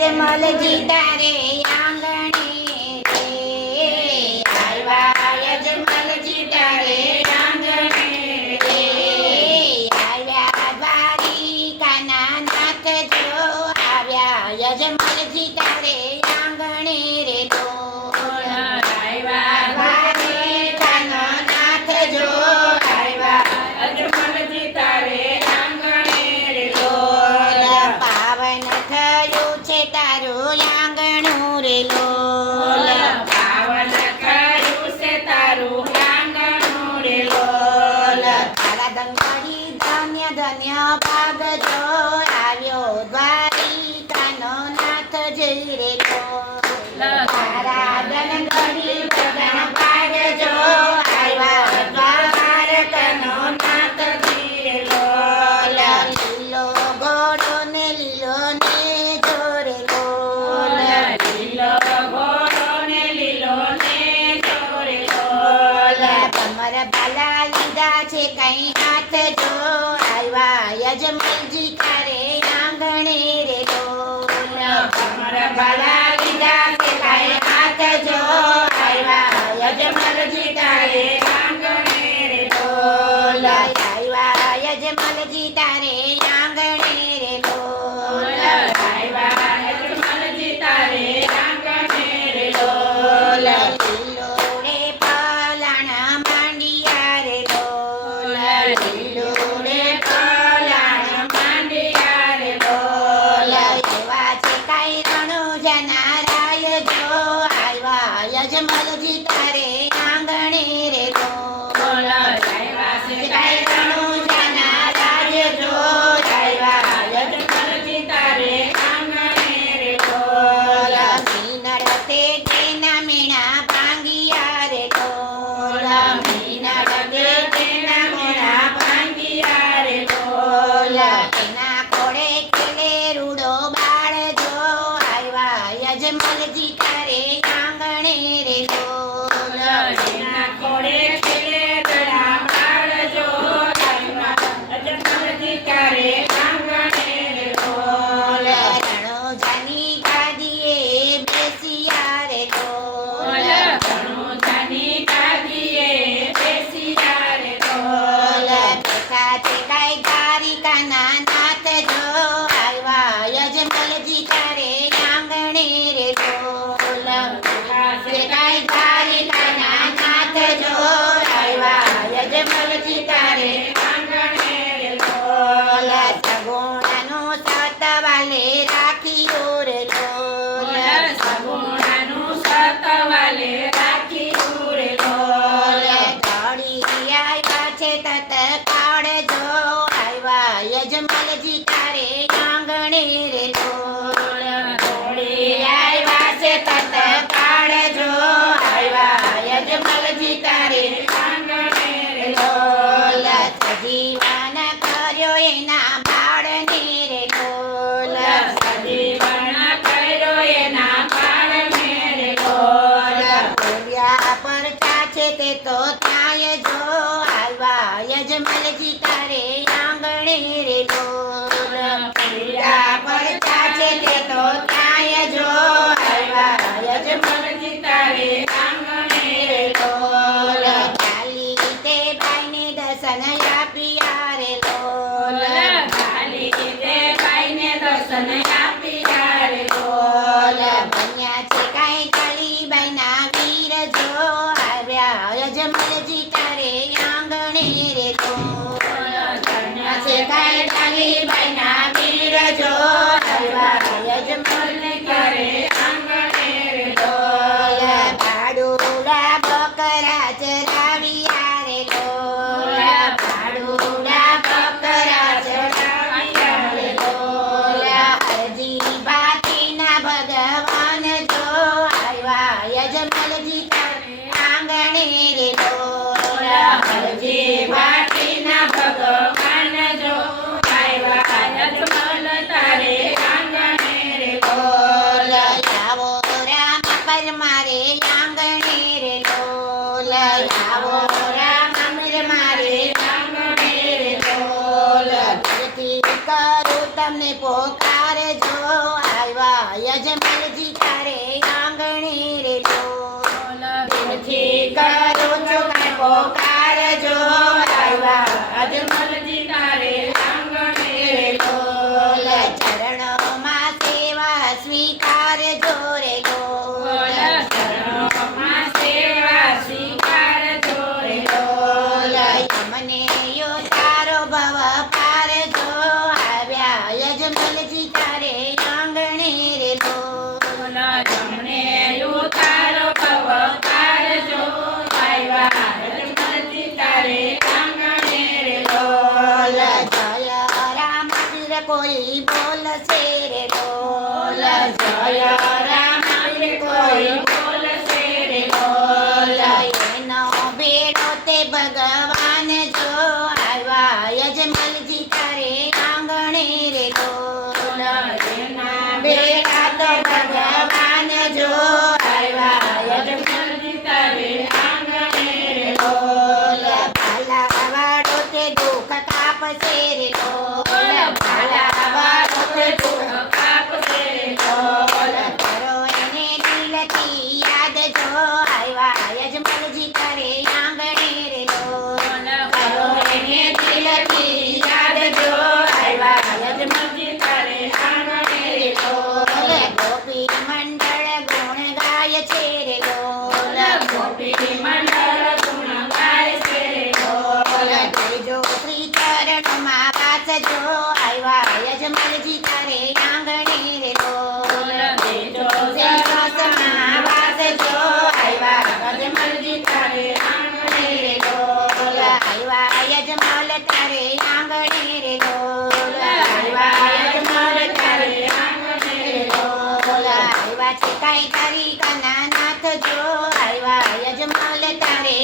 યજમલજી તારે આંગણે રે આવ્યા યજમલજી તારે આંગણે રે આવ્યા દ્વારિકાના નાથ જો આવ્યા યજમલજી તારે આંગણે રે ડોલ આવ્યા દ્વારિકાનો નાથ જો આવ્યા યજમલજી તારે આંગણે રે ડોલ પાવન થયું છે તારું આંગણું રે લોલ પાવન થયું છે તારું આંગણું રે લોલ તારા દંગડી ધન્ય ધન્ય ભાગ જો આવ્યો દ્વારિકાનો નાથ જઈ રે લોલ તારા દંગડી ધન્ય ભાગ જો આવ્યા દ્વારકાનો નાથ જઈ રે લોલ લીલો ઘોડો ને લીલો ને જોરે લોલ લીલો ઘોડો ને લીલો ને જોરે લોલ કમર બાલા લીધા છે કઈ હાથ જો આવ્યા યજમલજી તારે આંગણે રે ડોલ કમર બાલા લીધા છે કઈ હાથ જો આવ્યા યજમલજી તારે આંગણે રે ડોલ આવ્યા યજમલજી તારે આંગણે રે ડોલ આવ્યા યજમલજી તારે આંગણે રે ડોલ લીલો રે પલાણા માંડિયા રે ડોલ લીલો રે પલાણા માંડિયા રે ડોલ એવા છે કાંઈ રણુજાના રાય જો આવ્યા યજમલજી તારે આંગણે રે ડોલ આવ્યા છે કાંઈ રણુજાના રાય જો આવ્યા યજમલજી તારે આંગણે રે ડોલ મીનળતે તેના મીણા ભાંગિયા રે ડોલ મીનળતે તેના મીણા ભાંગિયા રે ડોલ તેના કોળે ખેલે રૂડો બાળ જો આવ્યા યજમલજી તારે આંગણે રે ડોલ તેના કોળે ખેલે રૂડા બાળ જો આવ્યા યજમલજી તારે આંગણે રે ડોલ રણોજાની ગાદીએ બેસિયા રે ડોલ રણોજાની ગાદીએ બેસિયા રે ડોલ બેઠા છે કાંઈ દ્વારિકાના નાથ જો આવ્યા યજમલજી તારે આંગણે રે ડોલ બેઠા છે કાંઈ દ્વારિકાના નાથ જો આવ્યા યજમલજી તારે આંગણે રે ડોલ સગુણાનો સતવાલે રાખ્યો રે ડોલ સગુણાનું સતવાલે રાખ્યું રે ડોલ દોડી આવ્યા છે તત્કાળ જો આવ્યા યજમલજી તારે આંગણે રે ડોલ દોડી આવ્યા છે તત્કાળ જો આવ્યા યજમલજી તારે આંગણે રે ડોલ સજીવન કર્યો એના બાળને રે ડોલ સજીવન કર્યો એના બાળને રે ડોલ બોલ્યા પરચા છે તે તો થાય જો આવ્યા યજમલજી તારે આંગણે રે ડોલ બોલ્યા પરચા છે તે તો થાય જો આવ્યા યજમલજી તારે આંગણે રે ડોલ ખાલી તે બાઈને દર્શન આપ્યા રે ડોલ ખાલી તે બાઈને દર્શન આપ્યા રે ડોલ બન્યા છે કાંઈ કાળીબાઈના વીર જો આવ્યા યજમલજી તારે આંગણે રે ડોલ બન્યા છે કાંઈ કાળીબાઈના વીર જો આવ્યા યજમલજી તારે આંગણે રે ડોલ ભાડુડા બકરા ચરાવ્યા રે ડોલ ભાડુડા બકરા ચરાવ્યા રે ડોલ હરજી બાતીના ભગવાન જો આવ્યા યજમલજી તારે આંગણે રે ડોલ હરજી બાતીના ભગવાન જો આવ્યા યજમલ તારે આંગણે રે ડોલ આવો રામ પર મારે આંગણે રે ડોલ આવો રામ પર મારે આંગણે રે ડોલ કરું તમને પોકાર જો આવ્યા કોઈ બોલશે રે ઢોલ જય રામ વીર કોઈ બોલશે રે ઢોલ એનો બેડો તે ભગવાન જો આવ્યા યજમલજી તારે આંગણે રે ઢોલ એના બેડા તો ભગવાન જો આવ્યા યજમલજી તારે આંગણે રે ઢોલ ભાલા વાળો તે દુઃખ કાપશે રે ઢોલ ભાલા વાળો તે દુઃખ કાપશે રે ઢોલ કરો એને દિલથી યાદ જો આવ્યા યજમલજી તારે આંગણે રે ઢોલ કરો એને દિલથી યાદ જો આવ્યા યજમલજી તારે આંગણે રે ઢોલ ગોપી મંડળ ગુણ ગાય છે રે ઢોલ ગોપી મંડળ ગુણ ગાય છે રે ઢોલ ત્રીજો શ્રીચરણમાં વાસજો આવ્યા યજમલજી તારે આંગણે રે ઢોલ ત્રીજો શ્રીચરણમાં વાસજો આવ્યા યજમલજી તારે આંગણે રે ઢોલ આવ્યા યજમલ તારે આંગણે રે ઢોલ આવ્યા યજમલ તારે આંગણે રે ઢોલ આવ્યા છે કાંઈ તારી કાના નાથ જો આવ્યા યજમલ તારે